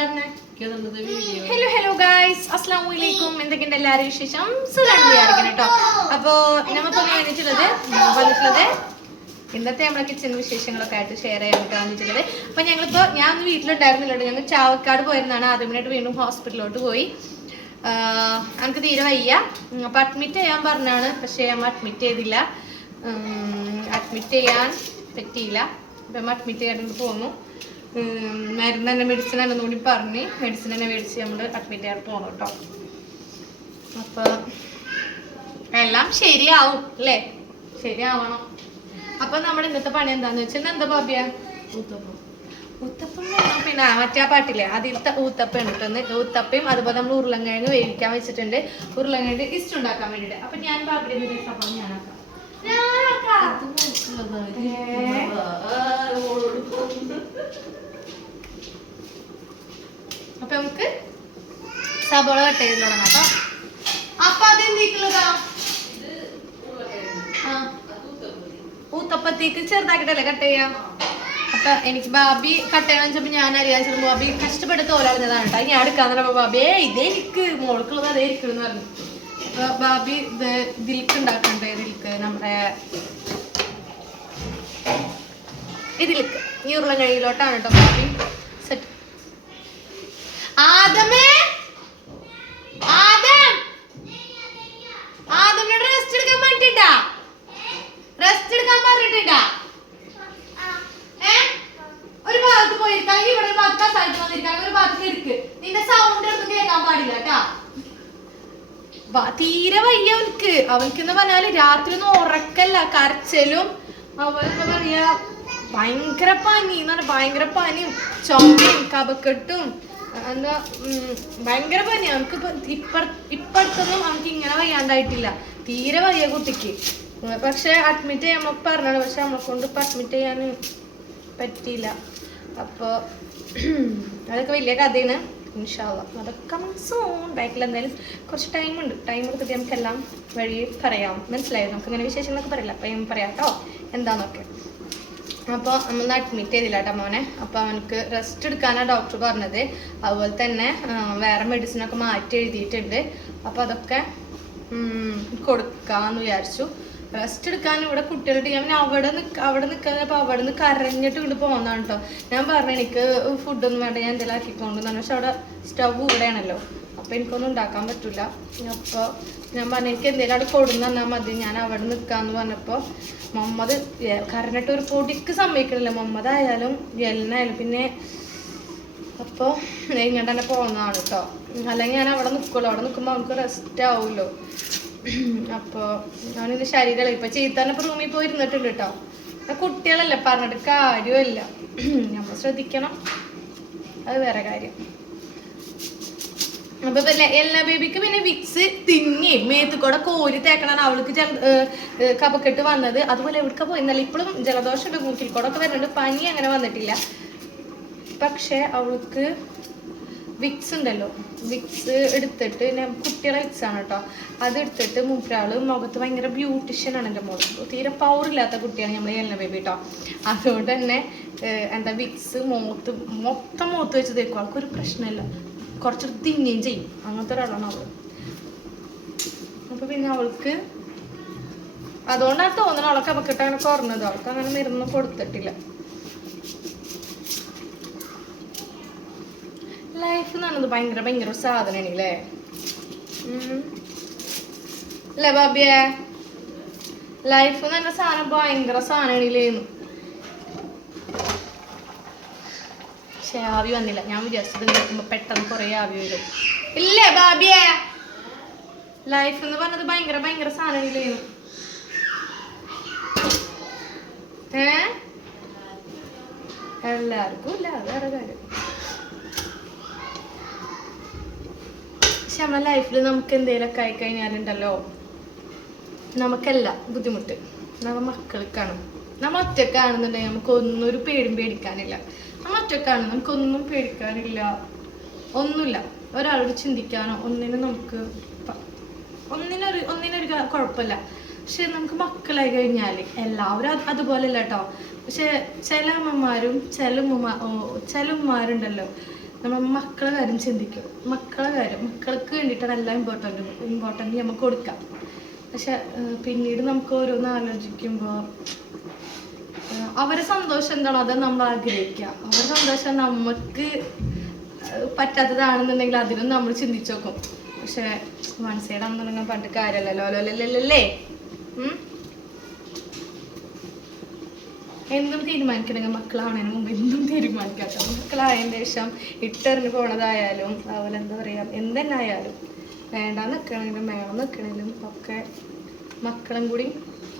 Hello hello guys, അസ്സലാമു അലൈക്കും. എന്തൊക്കെയുണ്ട് എല്ലാവരും വിശേഷം? സുഖമായിരിക്കണം കേട്ടോ. അപ്പോൾ നമ്മളിപ്പോൾ വന്നിട്ടുള്ളത് ഇന്നത്തെ നമ്മളെ കിച്ചൺ വിശേഷങ്ങളൊക്കെ ആയിട്ട് ഷെയർ ചെയ്യാനായിട്ട് വന്നിട്ടുള്ളത്. അപ്പോൾ ഞാൻ ഒന്ന് വീട്ടിലുണ്ടായിരുന്നില്ല, ഞങ്ങൾ ചാവക്കാട് പോയിരുന്നാണ്. ആദ്യമായിട്ട് വീണ്ടും ഹോസ്പിറ്റലിലോട്ട് പോയി. എനിക്ക് തീരെ വയ്യ. അപ്പോൾ അഡ്മിറ്റ് ചെയ്യാൻ പറഞ്ഞാണ്, പക്ഷേ നമ്മൾ അഡ്മിറ്റ് ചെയ്തില്ല. അഡ്മിറ്റ് ചെയ്യാൻ പറ്റിയില്ല. അപ്പം അഡ്മിറ്റ് ചെയ്യാൻ പോന്നു. മരുന്ന് തന്നെ മെഡിസിൻ തന്നെ കൂടി പറഞ്ഞ് മെഡിസിൻ തന്നെ മേടിച്ച് നമ്മൾ അഡ്മിറ്റ് ചെയ്യാൻ പോകണം കേട്ടോ. അപ്പോൾ എല്ലാം ശരിയാവും അല്ലേ? ശരിയാവണം. അപ്പോൾ നമ്മുടെ ഇന്നത്തെ പണി എന്താന്ന് വെച്ചാൽ എന്താ ബാബിയ? ഊത്തപ്പം. പിന്നെ മറ്റേ പാട്ടില്ലേ, അതിലത്തെ ഊത്തപ്പം ഇട്ടിട്ടൊന്ന് ഊത്തപ്പയും അതുപോലെ നമ്മൾ ഉരുളൻകിഴങ്ങ് വേവിക്കാൻ വെച്ചിട്ടുണ്ട്. ഉരുളൻകിഴങ്ങ് ഇസ്റ്റ് ഉണ്ടാക്കാൻ വേണ്ടിയിട്ട്. അപ്പം ഞാൻ ബാബിയുടെ അപ്പം ഞാനാക്കാം. അപ്പൊ നമുക്ക് സബോള കട്ട് ചെയ്ത് തുടങ്ങാം കേട്ടോ. അപ്പൊ അതെന്തിക്കുള്ളതാ? ഊത്തപ്പത്തേക്ക് ചെറുതാക്കിട്ടല്ലേ കട്ട് ചെയ്യാം. അപ്പൊ എനിക്ക് ബാബി കട്ട് ചെയ്യണം വെച്ചപ്പോ ഞാൻ അറിയാൻ ബാബി കഷ്ടപ്പെട്ട് തോലറിഞ്ഞതാണ് കേട്ടോ. ഞാൻ എടുക്കാന്ന് പറഞ്ഞപ്പോ ബാബി ഇതേ എനിക്ക് മോൾക്കുള്ളത് അതേ ഇരിക്കുമെന്ന് പറഞ്ഞു. അപ്പൊ ബാബി ഇത് ഇതിൽക്ക് ഉണ്ടാക്കണ്ടേ? ഇതിൽക്ക് നമ്മുടെ ഇതിലേക്ക് ഈ ഉരുളൻകിഴങ്ങിലോട്ടാണ് കേട്ടോ ബാബി സെറ്റ്. ആദമിനോട് റെസ്റ്റ് എടുക്കാൻ പറഞ്ഞിട്ടാ, റെസ്റ്റ് എടുക്കാൻ പറഞ്ഞിട്ടാ. ഒരു ഭാഗത്ത് പോയിരിക്കാം, ഇവിടെ ഒരു ഭാഗത്ത് കസായിട്ട് വന്നിരിക്കാം, ഒരു ഭാഗത്ത് ഇരിക്ക്. നിന്റെ സൗണ്ട് ഒന്നും കേൾക്കാൻ പാടില്ല കേട്ടാ. തീരെ വയ്യ അവൻക്ക് എന്ന് പറഞ്ഞാല് രാത്രി ഒന്നും ഉറക്കല്ല, കരച്ചലും. അവനെന്താ പറയാ, ഭയങ്കര പനി എന്ന് പറഞ്ഞാൽ ഭയങ്കര പനിയും ചുമയും കഫക്കെട്ടും. എന്താ ഭയങ്കര പനി. അവനക്ക് ഇപ്പടുത്തൊന്നും അവനക്ക് ഇങ്ങനെ വയ്യാണ്ടായിട്ടില്ല. തീരെ വയ്യ കുട്ടിക്ക്. പക്ഷെ അഡ്മിറ്റ് ചെയ്യാൻ നമ്മൾ പറഞ്ഞാണ്, പക്ഷെ നമ്മളെ കൊണ്ട് ഇപ്പം അഡ്മിറ്റ് ചെയ്യാൻ പറ്റിയില്ല. അപ്പോൾ അതൊക്കെ വലിയ കഥയാണ്. ഇൻഷാ അല്ലാഹ് അതൊക്കെ സൂൺ. ബാക്കിൽ എന്തായാലും കുറച്ച് ടൈമുണ്ട്. ടൈം എടുത്തിട്ട് നമുക്കെല്ലാം വഴി പറയാം. മനസ്സിലായത്? നമുക്ക് ഇങ്ങനെ വിശേഷങ്ങളൊക്കെ പറയില്ല. അപ്പം ഞാൻ പറയാം കേട്ടോ എന്താന്നൊക്കെ. അപ്പോൾ നമ്മൾ അഡ്മിറ്റ് ചെയ്തില്ല കേട്ടോ മോനെ. അപ്പോൾ അവനക്ക് റെസ്റ്റ് എടുക്കാനാണ് ഡോക്ടർ പറഞ്ഞത്. അതുപോലെ തന്നെ വേറെ മെഡിസിനൊക്കെ മാറ്റി എഴുതിയിട്ടുണ്ട്. അപ്പോൾ അതൊക്കെ കൊടുക്കാമെന്ന് വിചാരിച്ചു. റെസ്റ്റ് എടുക്കാൻ ഇവിടെ കുട്ടികളുടെ ഞാൻ അവിടെ നിൽക്കാന്നപ്പോൾ അവിടെ നിന്ന് കരഞ്ഞിട്ട് ഇവിടെ പോകുന്നതാണ് കേട്ടോ. ഞാൻ പറഞ്ഞു എനിക്ക് ഫുഡൊന്നും വേണ്ട, ഞാൻ എന്തെങ്കിലും ആക്കിക്കൊണ്ടെന്ന് പറഞ്ഞു. പക്ഷെ അവിടെ സ്റ്റവ് ഇവിടെയാണല്ലോ, അപ്പോൾ എനിക്കൊന്നും ഉണ്ടാക്കാൻ പറ്റില്ല. അപ്പോൾ ഞാൻ പറഞ്ഞു എനിക്ക് എന്തെങ്കിലും അവിടെ കൊടുന്ന് തന്നാൽ മതി, ഞാൻ അവിടെ നിൽക്കാമെന്ന് പറഞ്ഞപ്പോൾ മുഹമ്മദ് കരഞ്ഞിട്ട് ഒരു പൊടിക്ക് സമ്മതിക്കണില്ല. മുഹമ്മദ് ആയാലും എല്ലനായാലും. പിന്നെ അപ്പോൾ ഇങ്ങോട്ട് തന്നെ പോകുന്നതാണ് കേട്ടോ. അല്ലെങ്കിൽ ഞാൻ അവിടെ നിൽക്കുമല്ലോ, അവിടെ നിൽക്കുമ്പോൾ നമുക്ക് റെസ്റ്റ് ആവുമല്ലോ. അപ്പോൾ ഞാനിന്ന് ശരീരമല്ല ഇപ്പം ചീത്താനിപ്പോൾ റൂമിൽ പോയി ഇരുന്നിട്ടുണ്ട് കേട്ടോ. കുട്ടികളല്ലേ, പറഞ്ഞിട്ട് കാര്യമില്ല. നമ്മൾ ശ്രദ്ധിക്കണം, അത് വേറെ കാര്യം. അപ്പൊ എല്ലാ ബേബിക്ക് പിന്നെ വിക്സ് തിങ്ങി മേത്ത് കൂടെ കോരി തേക്കണാണ് അവൾക്ക് കഫക്കെട്ട് വന്നത്. അതുപോലെ എവിടേക്ക് പോയിരുന്നല്ല, ഇപ്പോഴും ജലദോഷമുണ്ട്, മൂക്കിൽ കൂടെ ഒക്കെ വരുന്നുണ്ട്. പനി അങ്ങനെ വന്നിട്ടില്ല. പക്ഷെ അവൾക്ക് വിക്സ് ഉണ്ടല്ലോ, വിക്സ് എടുത്തിട്ട് കുട്ടികളെ വിക്സ് ആണ് കേട്ടോ. അതെടുത്തിട്ട് മൂപ്പരാള് മുഖത്ത് ഭയങ്കര ബ്യൂട്ടീഷ്യനാണ് എൻ്റെ മോൾ. തീരെ പവറില്ലാത്ത കുട്ടിയാണ് നമ്മൾ എല്ലാ ബേബി കേട്ടോ. അതുകൊണ്ട് തന്നെ എന്താ വിക്സ് മൊത്തം മുഖത്ത് വെച്ച് തേക്കും. അവൾക്കൊരു പ്രശ്നമില്ല, കുറച്ചൊരു തിന്നുകയും ചെയ്യും. അങ്ങനത്തെ ഒരാളാണ് അവൾ. അപ്പൊ പിന്നെ അവൾക്ക് അതുകൊണ്ടാണ് തോന്നുന്നത് അവൾക്ക് അപക്കെട്ട് അങ്ങനെ കുറഞ്ഞത്. അവൾക്ക് അങ്ങനെ മരുന്ന് കൊടുത്തിട്ടില്ല. ലൈഫ് എന്ന് പറയുന്നത് ഭയങ്കര സാധനമാണ് അല്ലേ? അല്ലേ ബാബിയെ? ലൈഫ് എന്ന് പറഞ്ഞ സാധനം ഭയങ്കര സാധനമാണില്ലേന്ന്. പക്ഷെ ആവി വന്നില്ല. ഞാൻ വിചാരിച്ചത് കേൾക്കുമ്പോ പെട്ടെന്ന് കുറെ ആവി വരും. ഇല്ലേ ബാബിയെ? ലൈഫ് എന്ന് പറഞ്ഞത് ഭയങ്കര സാധനമാണില്ലേന്ന്. എല്ലാവർക്കും ഇല്ല, വേറെ കാര്യം. പക്ഷെ നമ്മുടെ ലൈഫിൽ നമുക്ക് എന്തെങ്കിലുമൊക്കെ ആയിക്കഴിഞ്ഞാലുണ്ടല്ലോ, നമുക്കല്ല ബുദ്ധിമുട്ട്, നമ്മുടെ മക്കൾക്കാണ്. നമ്മൾ ഒറ്റക്കാണെന്നുണ്ടെങ്കിൽ നമുക്കൊന്നും ഒരു പേടിക്കാനില്ല. നമ്മൾ ഒറ്റക്കാണ്, നമുക്കൊന്നും പേടിക്കാനില്ല, ഒന്നുമില്ല. ഒരാളോട് ചിന്തിക്കാനോ ഒന്നിനൊരു കുഴപ്പമില്ല. പക്ഷെ നമുക്ക് മക്കളായി കഴിഞ്ഞാൽ എല്ലാവരും അതുപോലെയല്ല കേട്ടോ. പക്ഷെ ചില അമ്മമാരും ചില ഉമ്മമാരുണ്ടല്ലോ, നമ്മൾ മക്കളെ കാര്യം ചിന്തിക്കും. മക്കൾക്ക് വേണ്ടിയിട്ടാണ് എല്ലാം ഇമ്പോർട്ടൻ്റ് നമുക്ക് കൊടുക്കാം. പക്ഷെ പിന്നീട് നമുക്ക് ഓരോന്ന് ആലോചിക്കുമ്പോൾ അവരെ സന്തോഷം എന്താണോ അത് നമ്മൾ ആഗ്രഹിക്കുക. അവരുടെ സന്തോഷം നമുക്ക് പറ്റാത്തതാണെന്നുണ്ടെങ്കിൽ അതിനും നമ്മൾ ചിന്തിച്ചു നോക്കും. പക്ഷെ മനസ്സിലാണെന്നുണ്ടെങ്കിൽ പണ്ട് കാര്യമല്ലല്ലോ അല്ലേ. എന്തും തീരുമാനിക്കണമെങ്കിൽ മക്കളാണതിന് മുമ്പ് എന്തും തീരുമാനിക്കാട്ടോ. മക്കളായതിന് ശേഷം ഇട്ടെറിഞ്ഞ് പോണതായാലും അതുപോലെ എന്താ പറയുക എന്തെന്നെ ആയാലും വേണ്ടാന്ന് നിൽക്കണമെങ്കിലും വേണം നിൽക്കണമെങ്കിലും ഒക്കെ മക്കളും കൂടി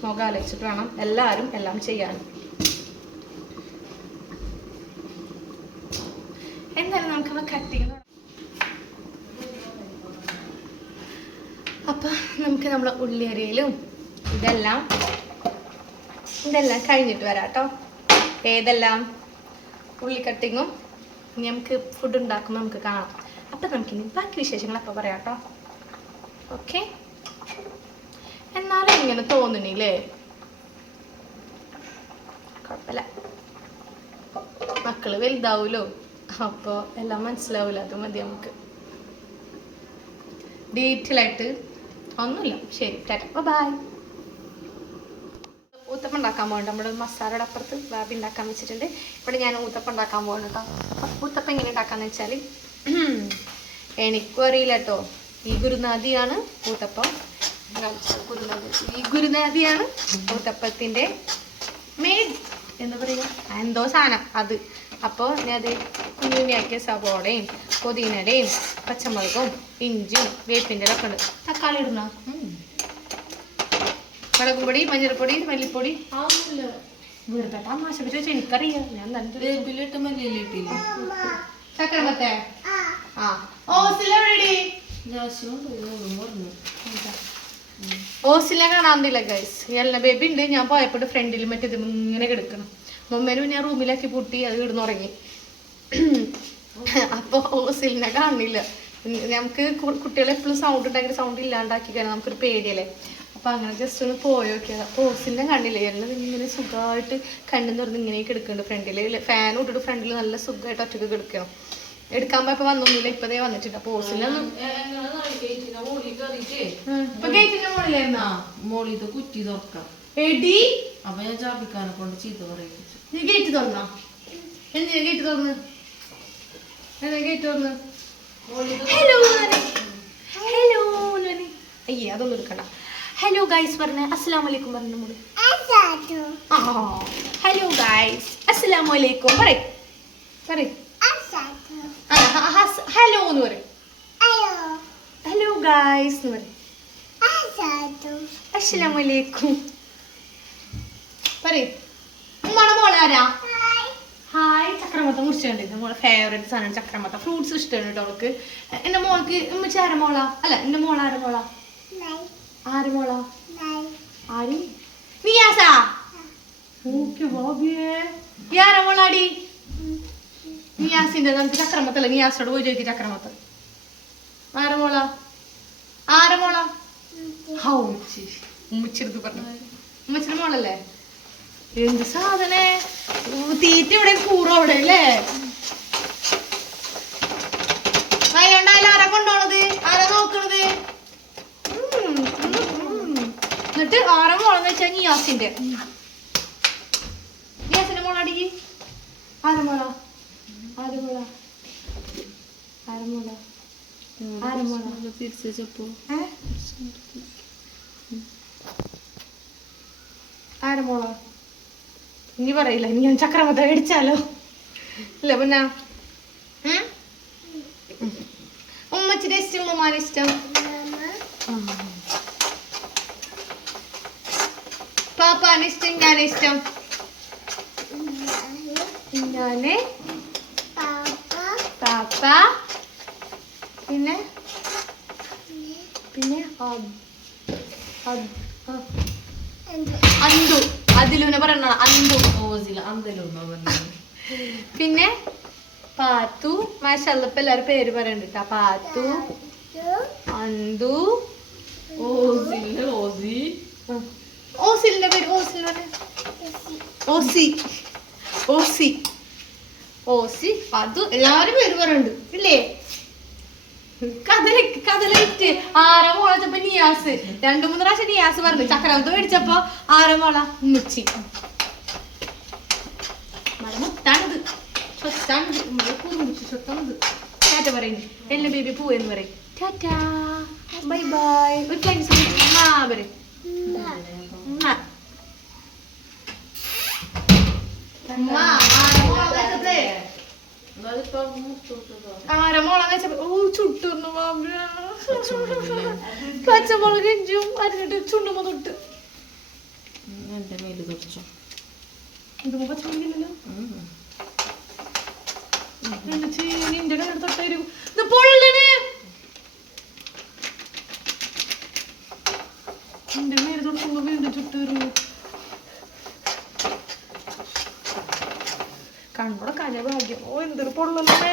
മുഖം ആലോചിച്ചിട്ട് വേണം എല്ലാവരും എല്ലാം ചെയ്യാൻ. എന്തായാലും നമുക്കുള്ള കട്ടിങ് അപ്പം നമുക്ക് നമ്മളെ ഉള്ളിയരിയിലും ഇതെല്ലാം കഴിഞ്ഞിട്ട് വരാം കേട്ടോ. ഏതെല്ലാം ഉള്ളി കട്ടിങ്ങും ഇനി നമുക്ക് ഫുഡ് ഉണ്ടാക്കുമ്പോൾ നമുക്ക് കാണാം. അപ്പം നമുക്കിനി ബാക്കി വിശേഷങ്ങൾ അപ്പം പറയാം കേട്ടോ. ഓക്കെ, എന്നാലും ഇങ്ങനെ തോന്നണില്ലേ, കുഴപ്പമില്ല, മക്കള് വലുതാവൂലോ, അപ്പോൾ എല്ലാം മനസ്സിലാവൂല. അത് മതി നമുക്ക്. ഡീറ്റെയിലായിട്ട് ഒന്നുമില്ല. ശരി, ടാറ്റാ, ബൈ. ഊത്തപ്പം ഉണ്ടാക്കാൻ പോകുന്നുണ്ട്. നമ്മുടെ മസാലയുടെ അപ്പുറത്ത് ബാബി ഉണ്ടാക്കാൻ വെച്ചിട്ടുണ്ട്. ഇവിടെ ഞാൻ ഊത്തപ്പം ഉണ്ടാക്കാൻ പോകുന്നു കേട്ടോ. ഊത്തപ്പം എങ്ങനെ ഉണ്ടാക്കാന്ന് വെച്ചാൽ എനിക്കും അറിയില്ല കേട്ടോ. ഈ ഗുരുനാഥിയാണ് ഊത്തപ്പം. ഈ ഗുരുനാഥിയാണ് ഊത്തപ്പത്തിൻ്റെ മെയിൻ എന്താ പറയുക എന്തോ സാധനം അത്. അപ്പോൾ ഞാൻ അത് കുഞ്ഞുണ്ണിയാക്കിയ സവോളയും പുതിനയുടെയും പച്ചമുളകും ഇഞ്ചിയും വേപ്പിൻ്റെ ഒക്കെ ഉണ്ട്. തക്കാളി ഇടുന്ന മുളകും പൊടി മഞ്ഞൾപ്പൊടി മല്ലിപ്പൊടി വെറുതെ തമാശ വെച്ചാൽ എനിക്കറിയാം. ഞാൻ ചക്രമത്തെ ഓസിലെ കാണാന്നില്ല ഗൈസ്. എല്ല ബേബി ഉണ്ട്. ഞാൻ പോയപ്പോൾ ഫ്രണ്ടിൽ മറ്റേത് ഇങ്ങനെ കിടക്കണം. മമ്മേനും ഞാൻ റൂമിലാക്കി പൂട്ടി അത് കിടന്നുറങ്ങി. അപ്പോൾ ഓസിലിനെ കാണില്ല. നമുക്ക് കുട്ടികളെ എപ്പോഴും സൗണ്ട് ഉണ്ടാക്കി സൗണ്ട് ഇല്ലാണ്ടാക്കി കഴിഞ്ഞാൽ നമുക്കൊരു പേടിയല്ലേ. അപ്പോൾ അങ്ങനെ ജസ്റ്റ് ഒന്ന് പോയി നോക്കിയത്. അപ്പോൾ ഓസിലിനെ കണ്ടില്ലേ, എല്ലാം ഇങ്ങനെ സുഖമായിട്ട് കണ്ണു തുറന്ന് ഇങ്ങനെ കിടക്കുന്നുണ്ട്. ഫ്രണ്ടിൽ ഫാൻ ഇട്ടിട്ട് ഫ്രണ്ടിൽ നല്ല സുഖമായിട്ട് ഒറ്റക്ക് കിടക്കണം. എടുക്കാൻ പോയപ്പോൾ വന്നൊന്നുമില്ല, ഇപ്പതേ വന്നിട്ടുണ്ട്. അപ്പോൾ ഓസിലൊന്നും കുറ്റി തുറക്കാം. അപ്പൊ ഞാൻ ചാപ്പിക്കാനെ കൊണ്ട് ചീത്ത പറയിപ്പിച്ചു. നീ ഗേറ്റ് തുറന്നോ? എന്തിനാ ഗേറ്റ് തുറന്ന്? ഗേറ്റ് തുറന്ന് ഹലോ ഹലോ അയ്യേ അതൊന്നും എടുക്കണ്ട. ഹലോ ഗൈസ് പറഞ്ഞേ, അസ്സലാമു അലൈക്കും പറഞ്ഞു. നമ്മൾ ഹലോ ഗൈസ് അസ്സലാമു അലൈക്കും പറയ് ഹലോ എന്ന് പറയും. ഹലോ ഗൈസ് എന്ന് പറയും. അസ്സലാമു അലൈക്കും പറയ്. ഉമ്മാടെ മോളാരാ? ഹായ്. ചക്രമത്ത മുറിച്ചുകൊണ്ടിരുന്നു. മോളെ ഫേവറേറ്റ് സാധനം ചക്രമത്ത. ഫ്രൂട്ട്സ് ഇഷ്ടമാണ് കേട്ടോ അവൾക്ക്. എൻ്റെ മോൾക്ക് ഉമ്മച്ചി ആര മോളാ? അല്ല എൻ്റെ മോൾ ആര മോളാ? ആര് മോളാ? ആര്? നിയാസാ? ഓക്കെ ബോബിയേ. ആര മോളാടി? നിയാസിന്റെ. നമുക്ക് ചക്രമത്തല്ല, നിയാസോട് പോയി ചോദിക്കും. ചക്രമത്ത ആര മോളാ? ആര മോളാ? ഹൗ ഉമ്മച്ചിരുത്ത് പറഞ്ഞു. ഉമ്മച്ചിന്റെ മോളല്ലേ? എന്ത് സാധനേ, തീറ്റ ഇവിടെ കൂറോ അവിടെ അല്ലേ? അതിലുണ്ടായാലും ആരാ കൊണ്ടുപോണത്? ആരാ നോക്കണത്? എന്നിട്ട് ആരാ മോളെന്ന് വെച്ചാൽ നിയാസിന്റെ മോളാടി. ആരാ മോളാ? ആര് മോളാ? ആര മോളാ? ആര മോളാ? തിരിച്ചപ്പോ ആര മോളാ? ഇനി പറയില്ല. ഇനി ഞാൻ ചക്രമത്ത മേടിച്ചാലോ? ഇല്ല പിന്നെ ഉമ്മച്ചിന്റെ ഇഷ്ടം ഉമ്മമാരെ ഇഷ്ടം പാപ്പാനെ ഇഷ്ടം ഞാനെ ഇഷ്ടം ഞാന് പാപ്പ പിന്നെ പിന്നെ അന്തു അതിലൂനെ പറയണ അന്തു പിന്നെ പാത്തു. മാഷല്ല ഇപ്പൊ എല്ലാരും പേര് പറയണ്ട. പാത്തു അന്തു ഓസിലിന്റെ പേര് ഓസി ഓസി അത് എല്ലാവരും പേര് പറയുന്നുണ്ട് ഇല്ലേ? കഥലൈറ്റ് ആരമോളച്ചപ്പോ നിയാസ് 2-3 പ്രാവശ്യം നിയാസ് പറഞ്ഞു. ചക്രാമത്ത് മേടിച്ചപ്പോ ആരമോള ഉമ്മച്ചി മുത്താണിത്, സ്വത്താണിത്, സ്വത്താണിത്. ടാറ്റ പറയുന്നു. എന്നെ ബേബി പോവെന്ന് പറയും. Tata bye bye. ഒരു ഫ്ലൈൻസ് പറയും. ആരമോളാന്ന് വെച്ചപ്പോ ചുട്ടുന്നു പച്ചമുളക് ഇഞ്ചും അരിഞ്ഞിട്ട് ചുണ്ടുമ്പോ തൊട്ട് എന്റെ മേല് തുറച്ചോ. ഇതുമ്പോ പച്ചമുളകില്ലല്ലോ. നിന്റെ കണ്ണിൽ തൊട്ടായിരുന്നു ഇത് പൊള്ളണ്. എന്റെ മേല് തൊട്ടുമ്പോ വീണ്ടും ചുട്ടു വരൂ. കണ്ണൂടെ കല ഭാഗ്യം. ഓ എന്തൊരു പൊള്ളല്ലേ.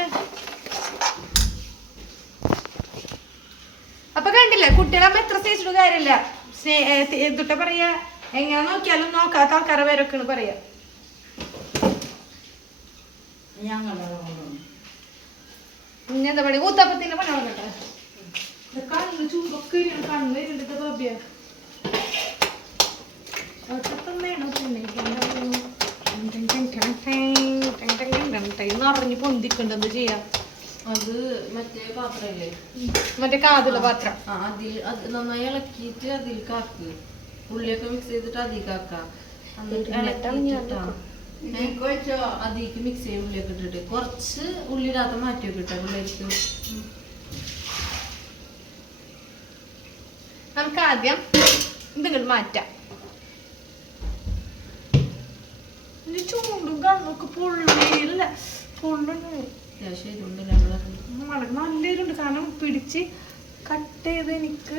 അപ്പൊ കണ്ടില്ലേ കുട്ടികളമ്മ എത്ര സ്നേഹിച്ചിട്ട് കാര്യമില്ല. എന്തുട്ട പറയാ, എങ്ങനെ നോക്കിയാലും നോക്കാത്ത ആൾക്കാരെ പേരൊക്കെയാണ് പറയാ. എന്താ പറയാ ഊത്തപ്പത്തിന്റെ പണി നോക്കട്ടെ. കണ്ണ് ചൂടൊക്കെ കണ്ണ് വരുന്നുണ്ട് ബാബിയ. നിറഞ്ഞ് പൊന്തിക്കണ്ട് എന്ത് ചെയ്യാ. അത് മറ്റേ പാത്രല്ലേ, മറ്റേ കാതുള്ള പാത്രം. അതിൽ അത് നന്നായി ഇളക്കിയിട്ട് അതിൽ കാക്ക്. ഉള്ളിയൊക്കെ മിക്സ് ചെയ്തിട്ട് അതിൽ കാക്കാം. അതിലേക്ക് മിക്സ് ചെയ്ത് ഉള്ളിയൊക്കെ ഇട്ടിട്ട് കുറച്ച് ഉള്ളിടാത്ത മാറ്റിയൊക്കെ ഇട്ടാ പിള്ളേർക്ക്. നമുക്ക് ആദ്യം ഇതിങ്ങോട്ട് മാറ്റാം. ചൂണ്ടും കണ്ണൊക്കെ പൊള്ളില്ല പൊള്ളുണ്ട്. നല്ലതുണ്ട് കാരണം പിടിച്ച് കട്ട് ചെയ്ത് എനിക്ക്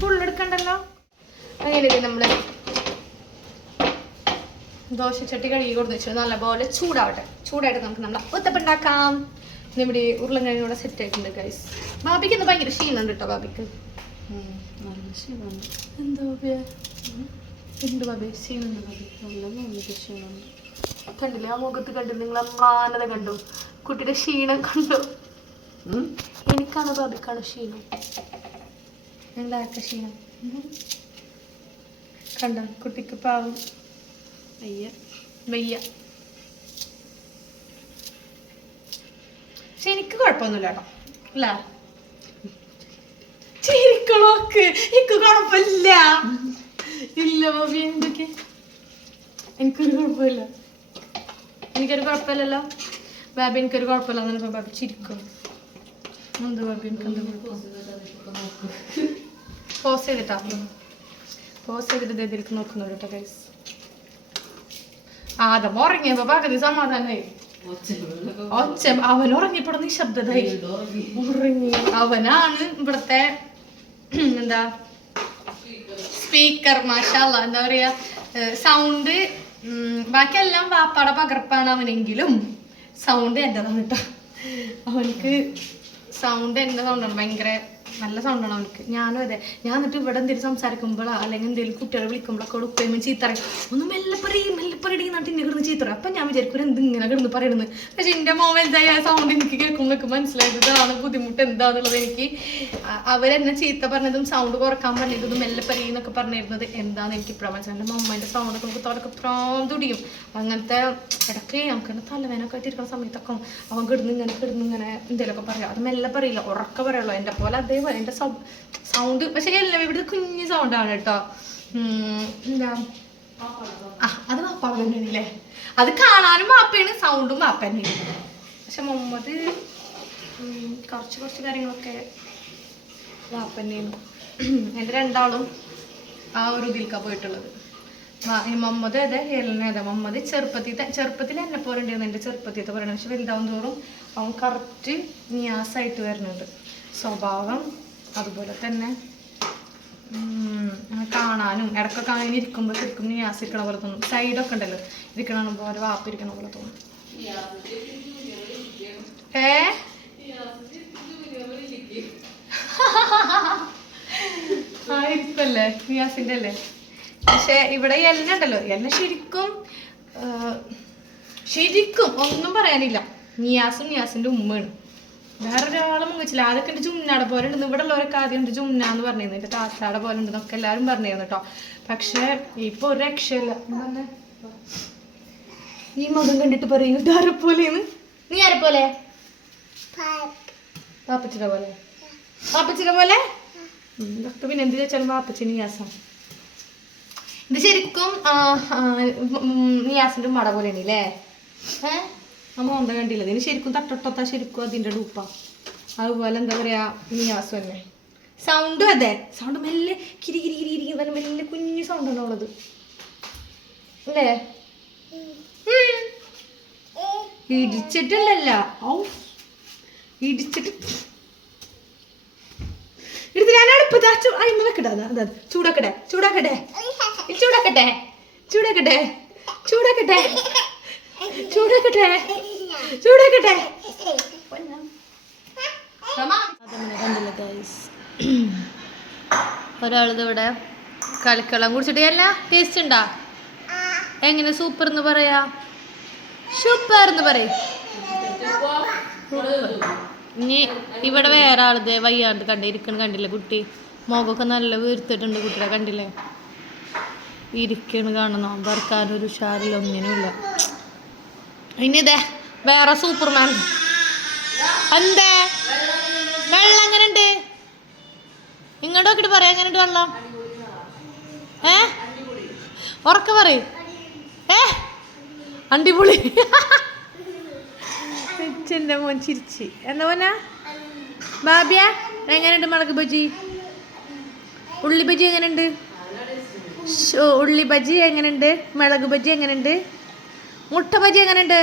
ഫുള്ളെടുക്കണ്ടല്ലോ. അങ്ങനെ നമ്മള് ദോശച്ചട്ടി കഴുകി കൊടുത്ത് വെച്ചു. നല്ലപോലെ ചൂടാവട്ടെ. ചൂടായിട്ട് നമുക്ക് നമ്മളെ ഉത്തപ്പുണ്ടാക്കാം. ഇവിടെ ഉരുളൻകിഴങ്ങൂടെ സെറ്റ് ആയിട്ടുണ്ട് ഗൈസ്. ബാബിക്ക് ഇന്ന് ഭയങ്കര ക്ഷീണുണ്ട് കേട്ടോ. ബാബിക്ക് എന്താ ഉണ്ട് ബാബി ക്ഷീണുണ്ട്. ബാബി ക്ഷീണുണ്ട്. കണ്ടില്ലേ ആ മുഖത്ത് കണ്ടു, നിങ്ങൾ മാനത കണ്ടു, കുട്ടിയുടെ ക്ഷീണം കണ്ടു. എനിക്കാണ് ബാബിക്കാണ് ക്ഷീണം. എന്താ ക്ഷീണം കണ്ടോ കുട്ടിക്ക് പാവം വയ്യ. പക്ഷെ എനിക്ക് കുഴപ്പമൊന്നുമില്ല കേട്ടോ അല്ല. ചിരിക്കണോക്ക് എനിക്ക് കുഴപ്പമില്ല. ഇല്ല ബാബി എന്തൊക്കെ എനിക്കൊരു കുഴപ്പമില്ല. എനിക്കൊരു കുഴപ്പമില്ലല്ലോ ബാബി. എനിക്കൊരു കുഴപ്പമില്ല എന്നപ്പോ ബാബി ചിരിക്കും. എന്ത് ബാബി എനിക്ക് എന്താ കുഴപ്പം? പോസ് ചെയ്തിട്ടാ പോസ് ചെയ്തിട്ട് ഇതിലേക്ക് നോക്കുന്നുണ്ട് കേട്ടോ ഗൈസ്. ആദം ഉറങ്ങിയപ്പോ പകുതി സമാധാനമായി. ഒച്ച അവൻ ഉറങ്ങിയപ്പോഴ നിശബ്ദതായി ഉറങ്ങി. അവനാണ് ഇവിടുത്തെ എന്താ സ്പീക്കർ. മാഷാഅല്ലാഹ് എന്താ പറയാ സൗണ്ട്. ബാക്കിയെല്ലാം വാപ്പാടെ പകർപ്പാണ് അവനെങ്കിലും സൗണ്ട് എന്റേതാണ് കേട്ടോ. അവനക്ക് സൗണ്ട് എൻ്റെ സൗണ്ടാണ്. ഭയങ്കര നല്ല സൗണ്ടാണ് അവനക്ക്. ഞാനും അതെ. ഞാൻ എന്നിട്ട് ഇവിടെ എന്തെങ്കിലും സംസാരിക്കുമ്പോഴോ അല്ലെങ്കിൽ എന്തെങ്കിലും കുട്ടികളെ വിളിക്കുമ്പോഴൊക്കെ ഉപ്പയമ്മ ചീത്തറയും. ഒന്ന് മെല്ലപ്പറി എന്നിട്ട് ഇന്നെ കിടന്ന് ചീത്തറയും. അപ്പം ഞാൻ വിചാരിക്കും എന്ത് ഇങ്ങനെ കിടന്ന് പറയണമെന്ന്. പക്ഷെ എൻ്റെ മോൻ എന്തായി ആ സൗണ്ട് എനിക്ക് കേൾക്കുമ്പോഴേക്ക് മനസ്സിലായത് ഇതാണ് ബുദ്ധിമുട്ട് എന്താണെന്നുള്ളത്. എനിക്ക് അവരെന്നെ ചീത്ത പറഞ്ഞതും സൗണ്ട് കുറക്കാൻ പറഞ്ഞിട്ടതും മെല്ലപ്പറി എന്നൊക്കെ പറഞ്ഞിരുന്നത് എന്താണെന്ന് എനിക്ക് ഇപ്പോഴാണ് മനസ്സിലായി. എൻ്റെ മമ്മേൻ്റെ സൗണ്ടൊക്കെ നമുക്ക് തോടൊക്കെ പ്രാന്തുടിയും. അങ്ങനത്തെ ഇടയ്ക്ക് നമുക്ക് തലവേനൊക്കെ ആയിട്ടിരിക്കുന്ന സമയത്തൊക്കെ അവൻ കിടന്ന് ഇങ്ങനെ എന്തെങ്കിലുമൊക്കെ പറയാം. അത് മെല്ലെ പറയില്ല, ഉറക്കെ പറയുള്ളൂ. എൻ്റെ പോലെ അതേപോലെ എൻ്റെ സൗണ്ട്. പക്ഷെ എല്ലാം ഇവിടുത്തെ കുഞ്ഞ് സൗണ്ടാണ് കേട്ടോ. എന്താ അത് വാപ്പാ തന്നെയാണല്ലേ. അത് കാണാനും വാപ്പയാണ്, സൗണ്ടും വാപ്പ തന്നെയാണ്. പക്ഷെ മുഹമ്മദ് കുറച്ച് കാര്യങ്ങളൊക്കെ വാപ്പ തന്നെയാണ്. എൻ്റെ രണ്ടാളും ആ ഒരു ഇതിലേക്കാണ് പോയിട്ടുള്ളത്. മുഹമ്മദ് അതെ ഹേലനെ അതെ. മുഹമ്മദ് ചെറുപ്പത്തിൽ എന്നെ പോലെ ഉണ്ടായിരുന്നു. എൻ്റെ ചെറുപ്പത്തിലത്തെ പറയുന്നത്. പക്ഷെ വലുതാവും തോറും അവൻ കറക്റ്റ് നിയാസായിട്ട് വരുന്നുണ്ട് സ്വഭാവം. അതുപോലെ തന്നെ കാണാനും ഇടയ്ക്കൊക്കെ അങ്ങനെ ഇരിക്കുമ്പോൾ ശരിക്കും നിയാസിക്കണ പോലെ തോന്നും. സൈഡൊക്കെ ഉണ്ടല്ലോ ഇരിക്കണ പോലെ വാപ്പ് ഇരിക്കണ പോലെ തോന്നും. ഇരിക്കല്ലേ നിയാസിന്റെ അല്ലേ. പക്ഷെ ഇവിടെ എല്ലാം ഉണ്ടല്ലോ. എല്ലാം ശരിക്കും ശരിക്കും ഒന്നും പറയാനില്ല. നിയാസിന്റെ ഉമ്മയാണ്. വേറൊരാളെ മുങ്ങിച്ചില്ല. അതൊക്കെ എൻ്റെ ജുംനാടെ പോലെ ഉണ്ടെന്ന് ഇവിടെ ഉള്ളവരൊക്കെ ആദ്യം ഉണ്ട് ജുംന എന്ന് പറഞ്ഞിരുന്നു. എൻ്റെ താത്താടെ പോലെ ഉണ്ടെന്നൊക്കെ എല്ലാവരും പറഞ്ഞിരുന്നു കേട്ടോ. പക്ഷെ ഇപ്പൊ ഒരു രക്ഷയില്ല. ഈ മുഖം കണ്ടിട്ട് പറയൂ ഇതാരെ പോലെന്ന്. നീ ആരെ പോലെ? വാപ്പച്ചിയുടെ പോലെ. വാപ്പച്ചിയുടെ പോലെ ഇതൊക്കെ പിന്നെ എന്ത് ചോദിച്ചാലും വാപ്പച്ചി നിയാസാണ്. ഇത് ശരിക്കും നിയാസിന്റെ മട പോലെയാണ് അല്ലേ? നമ്മൾ ഒന്ത കണ്ടില്ല. ഇതിന് ശരിക്കും തട്ടൊട്ടത്താ ശരിക്കും അതിൻ്റെ ഡൂപ്പ. അതുപോലെ എന്താ പറയാ നിയാസ് തന്നെ. സൗണ്ടും അതെ. സൗണ്ട് മെല്ലെ കിരി കിരി കിരി കിരി തന്നെ മെല്ലെ കുഞ്ഞു സൗണ്ടാണ് ഉള്ളത് അല്ലേ? ഇടിച്ചിട്ടില്ലല്ല. ഇടിച്ചിട്ട് എടുത്ത് ഞാൻ അടുപ്പത്ത് അയിമ വെക്കട്ടെ. അതെ ചൂടാക്കട്ടെ ചൂടാക്കട്ടെ ചൂടാക്കട്ടെ ചൂടാക്കട്ടെ ചൂടാക്കട്ടെ ചൂടാക്കട്ടെ ചൂടാക്കട്ടെ. കണ്ടില്ല ഗൈസ്, ഒരാളിത് ഇവിടെ കളിക്കളം കുടിച്ചിട്ട് എല്ലാ ടേസ്റ്റ് ഉണ്ടാ? എങ്ങനെ സൂപ്പർ എന്ന് പറയാ? സൂപ്പർ എന്ന് പറയും. ഇനി ഇവിടെ വേറെ ആളിത് വയ്യാണ്ട് ഇരിക്കണം കണ്ടില്ലേ? കുട്ടി മുഖമൊക്കെ നല്ല വീർത്തിട്ടുണ്ട് കുട്ടിയുടെ കണ്ടില്ലേ? ഇരിക്കണ് കാണുന്നു. വർക്കാനൊരു ഉഷാറില്ല, ഒന്നിനുമില്ല. ഇനി ഇതേ വേറെ സൂപ്പർമാൻ. എന്തേ വെള്ളം എങ്ങനെയുണ്ട്? ഇങ്ങോട്ട് നോക്കിട്ട് പറയാം എങ്ങനെയുണ്ട് വെള്ളം? ഉറക്കെ പറയും. അടിപൊളി. എൻ്റെ മോൻ ചിരിച്ച്. എന്താ മോനാ ബാബിയ? എങ്ങനെയുണ്ട് മുളക് ബജി? ഉള്ളി ബജി എങ്ങനെയുണ്ട്? ഉള്ളി ബജി എങ്ങനെയുണ്ട്? മുളക് ബജി എങ്ങനെയുണ്ട്? മുട്ട ബജി എങ്ങനെയുണ്ട്?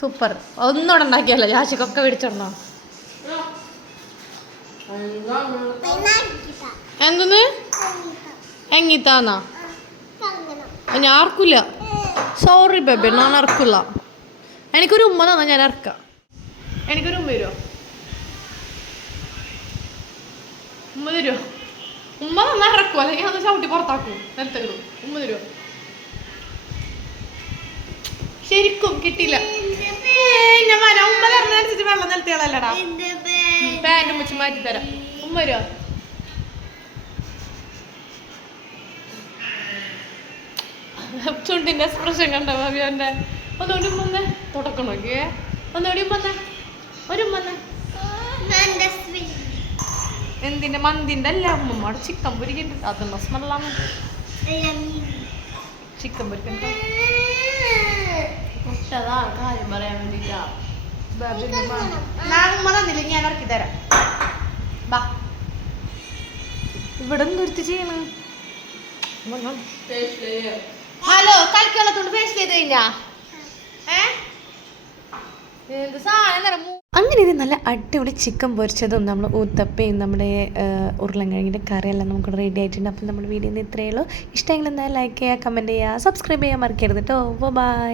സൂപ്പർ. ഒന്നുകൂടെ ഉണ്ടാക്കിയല്ലോ ജാശിക്കൊക്കെ മേടിച്ചോണ്ടോ? എന്തെന്ന് എങ്ങിത്താന്നാ? ഞാൻ ഇറക്കില്ല. സോറി ബേബി, ഞാൻ ഇറക്കില്ല. എനിക്കൊരു ഉമ്മ തന്നാ ഞാൻ ഇറക്കാം. എനിക്കൊരു ഉമ്മ തരുമോ? ഉമ്മ തരുമോ? ഉമ്മ തന്നാ ഇറക്കും, അല്ലെങ്കിൽ ഒന്ന് ചവിട്ടി പുറത്താക്കും. നിലത്തിടും. ഉമ്മ തരുമോ? ശരിക്കും കിട്ടിയില്ല. ഉമ്മ തരുന്നതനുസരിച്ച് വെള്ളം നിലത്തികളല്ലടാ. പാൻറ്റും വെച്ച് മാറ്റി തരാം. ഉമ്മ വരുമോ? ചുണ്ടിന്റെ എക്സ്പ്രഷൻ കണ്ട ഭാവിയോന്റെ. ഒന്നുകൂടി ഉമ്മ തുടക്കണോക്കേ. ഒന്നുകൂടി ഉമ്മ ഒരു ഉമ്മ. എന്തിന്റെ മന്തിന്റെ അല്ല, ഉമ്മമ്മയുടെ ചിക്കൻ പൊരിക്കുന്നുണ്ട്. അതൊന്നും സ്മെല്ലാണ്. ചിക്കൻ പൊരിക്കണ്ട കാര്യം പറയാൻ വേണ്ടിട്ടാ. ഉമ്മ തന്നില്ല, ഞാൻ ഇറക്കി തരാം. ബാ ഇവിടെ എന്തൊരുത്തി ചെയ്യണ്? ഹലോ, കളിക്കുള്ളത്തോണ്ട് ഫേസ് ചെയ്ത് കഴിഞ്ഞാ അങ്ങനെ ഇത് നല്ല അടിപൊളി ചിക്കൻ പൊരിച്ചതും നമ്മൾ ഊത്തപ്പയും നമ്മുടെ ഉരുളൻകിഴങ്ങിൻ്റെ കറിയെല്ലാം നമുക്ക് റെഡി ആയിട്ടുണ്ട്. അപ്പം നമ്മുടെ വീഡിയോയിൽ നിന്ന് ഇത്രയേ ഉള്ളൂ. ഇഷ്ടമെങ്കിൽ എന്തായാലും ലൈക്ക് ചെയ്യുക, കമൻറ്റ് ചെയ്യുക, സബ്സ്ക്രൈബ് ചെയ്യാൻ മറക്കരുത് കേട്ടോ. ബൈ.